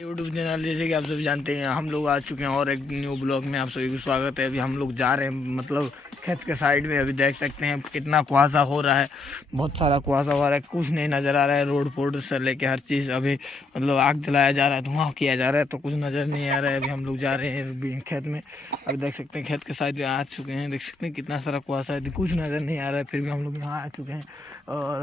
YouTube channel जैसे कि आप सभी जानते हैं हम लोग आ चुके हैं और एक न्यू ब्लॉग में आप सभी को स्वागत है। अभी हम लोग जा रहे हैं मतलब खेत के साइड में। अभी देख सकते हैं कितना कुहासा हो रहा है, बहुत सारा कुहासा हो रहा है, कुछ नहीं नज़र आ रहा है। रोड फोड से लेके हर चीज़ अभी मतलब आग जलाया जा रहा है, धुआं किया जा रहा है, तो कुछ नज़र नहीं आ रहा है। अभी हम लोग जा रहे हैं खेत में। अभी देख सकते हैं खेत के साइड में आ चुके हैं, देख सकते हैं कितना सारा कुहासा है, कुछ नज़र नहीं आ रहा है, फिर भी हम लोग यहाँ आ चुके हैं। और